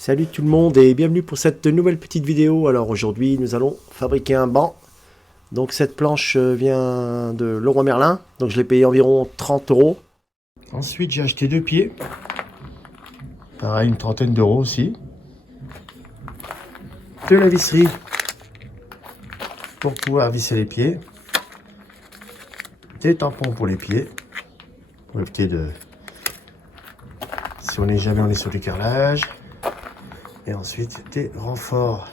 Salut tout le monde et bienvenue pour cette nouvelle petite vidéo. Alors aujourd'hui nous allons fabriquer un banc. Donc cette planche vient de Leroy Merlin. Donc je l'ai payé environ 30 euros. Ensuite j'ai acheté deux pieds. Pareil, une trentaine d'euros aussi. De la visserie pour pouvoir visser les pieds. Des tampons pour les pieds. Pour éviter de... Si on n'est jamais on est sur du carrelage. Et ensuite des renforts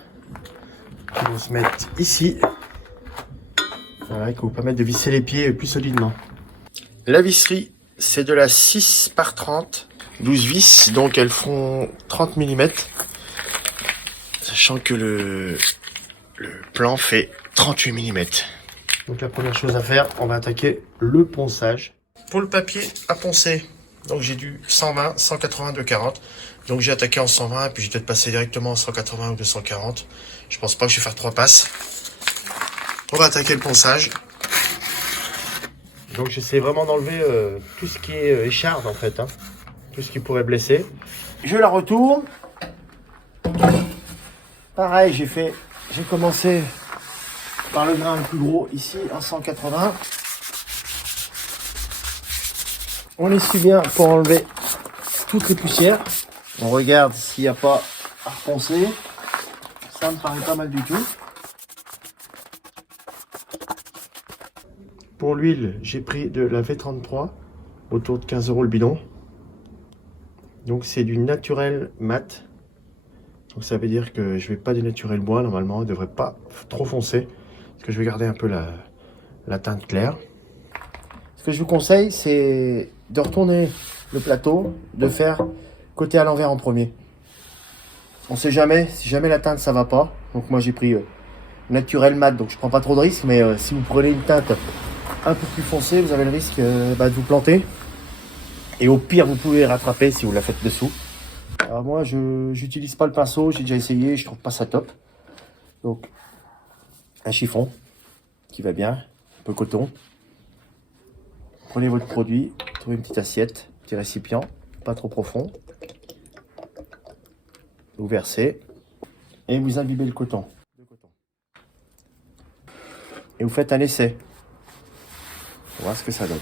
qui vont se mettre ici. Voilà, qui vous permettre de visser les pieds plus solidement. La visserie, c'est de la 6 par 30, 12 vis, donc elles font 30 mm. Sachant que le plan fait 38 mm. Donc la première chose à faire, on va attaquer le ponçage. Pour le papier à poncer, donc j'ai du 120, 180, 240. Donc j'ai attaqué en 120 et puis j'ai peut-être passé directement en 180 ou 240. Je pense pas que je vais faire 3 passes. On va attaquer le ponçage. Donc j'essaie vraiment d'enlever tout ce qui est écharde en fait. Tout ce qui pourrait blesser. Je la retourne. Pareil, j'ai commencé par le grain le plus gros ici en 180. On essuie bien pour enlever toutes les poussières. On regarde s'il n'y a pas à reponcer. Ça me paraît pas mal du tout. Pour l'huile, j'ai pris de la V33, autour de 15 euros le bidon. Donc c'est du naturel mat. Donc ça veut dire que je vais pas dénaturer le bois normalement, il ne devrait pas trop foncer. Parce que je vais garder un peu la teinte claire. Ce que je vous conseille, c'est de retourner le plateau, de faire côté à l'envers en premier. On sait jamais, si jamais la teinte ça va pas. Donc moi j'ai pris naturel mat, donc je prends pas trop de risques. Mais si vous prenez une teinte un peu plus foncée, vous avez le risque de vous planter. Et au pire, vous pouvez rattraper si vous la faites dessous. Alors moi, je n'utilise pas le pinceau, j'ai déjà essayé, je trouve pas ça top. Donc, un chiffon qui va bien, un peu coton. Prenez votre produit, trouvez une petite assiette, un petit récipient, pas trop profond. Vous versez et vous imbibez le coton. Et vous faites un essai. On va voir ce que ça donne.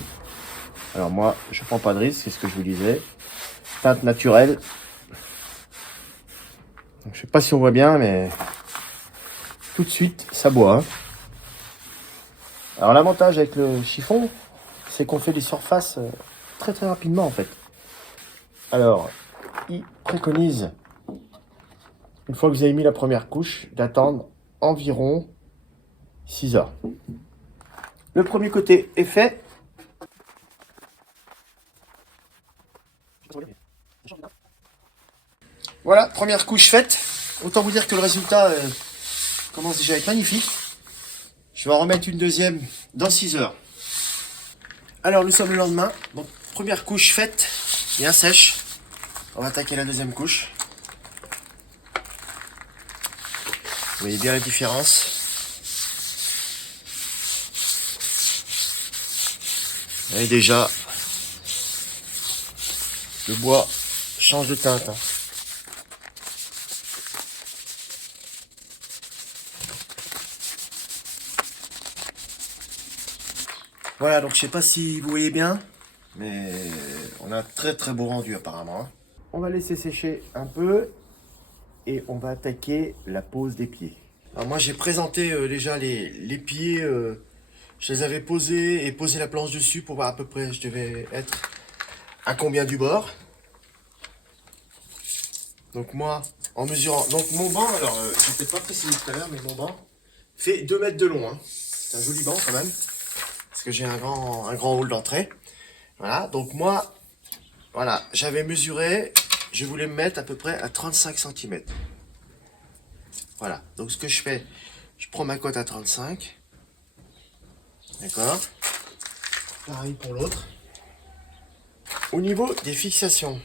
Alors moi, je prends pas de risque, c'est ce que je vous disais. Teinte naturelle. Donc, je sais pas si on voit bien, mais tout de suite, ça boit. Alors l'avantage avec le chiffon, c'est qu'on fait des surfaces très très rapidement en fait. Alors, il préconise, une fois que vous avez mis la première couche, d'attendre environ 6 heures. Le premier côté est fait. Voilà, première couche faite. Autant vous dire que le résultat commence déjà à être magnifique. Je vais en remettre une deuxième dans 6 heures. Alors nous sommes le lendemain. Donc première couche faite, bien sèche. On va attaquer la deuxième couche. Vous voyez bien la différence. Et déjà, le bois change de teinte. Voilà, donc je sais pas si vous voyez bien, mais on a un très très beau rendu apparemment. On va laisser sécher un peu et on va attaquer la pose des pieds. Alors moi j'ai présenté déjà les pieds, je les avais posés et posé la planche dessus pour voir à peu près je devais être à combien du bord. Donc moi en mesurant, donc mon banc, alors j'étais pas précisé tout à l'heure, mais mon banc fait 2 mètres de long. C'est un joli banc quand même. Parce que j'ai un grand hall d'entrée. Voilà, donc moi, voilà, j'avais mesuré, je voulais me mettre à peu près à 35 cm. Voilà, donc ce que je fais, je prends ma cote à 35. D'accord. Pareil pour l'autre. Au niveau des fixations,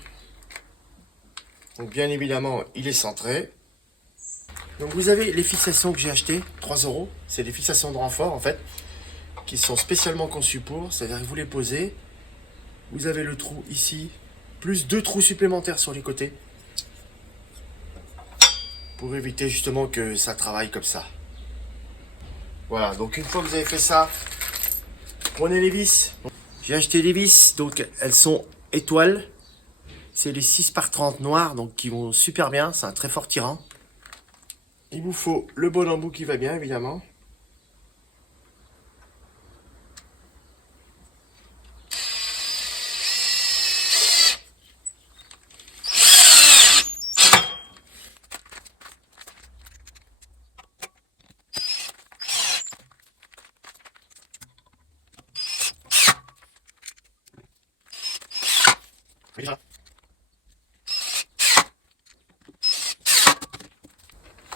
donc bien évidemment, il est centré. Donc vous avez les fixations que j'ai achetées, 3 euros. C'est des fixations de renfort en fait, qui sont spécialement conçues pour, c'est-à-dire que vous les posez. Vous avez le trou ici, plus 2 trous supplémentaires sur les côtés. pour éviter justement que ça travaille comme ça. Voilà, donc une fois que vous avez fait ça, prenez les vis. J'ai acheté des vis, donc elles sont étoiles. C'est les 6x30 noirs, donc qui vont super bien, c'est un très fort tirant. Il vous faut le bon embout qui va bien, évidemment.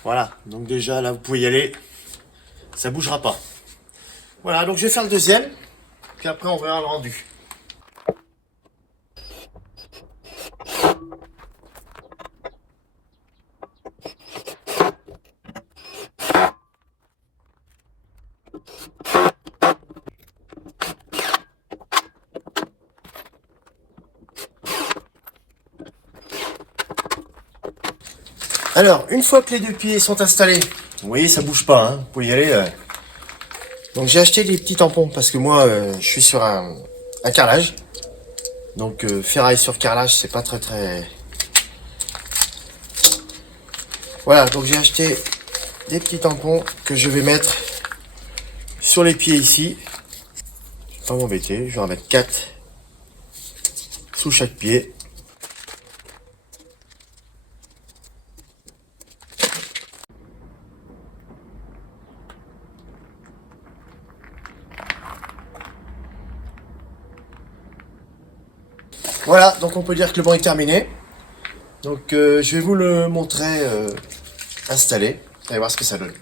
Voilà, donc déjà là vous pouvez y aller, ça bougera pas. Voilà, donc je vais faire le deuxième, puis après on verra le rendu. Alors, une fois que les deux pieds sont installés, vous voyez, ça bouge pas, hein, vous pouvez y aller. Donc j'ai acheté des petits tampons parce que moi, je suis sur un carrelage. Donc ferraille sur carrelage, c'est pas très... Voilà, donc j'ai acheté des petits tampons que je vais mettre sur les pieds ici. Je vais pas m'embêter, je vais en mettre 4 sous chaque pied. Voilà, donc on peut dire que le banc est terminé. Donc je vais vous le montrer installé. Allez voir ce que ça donne.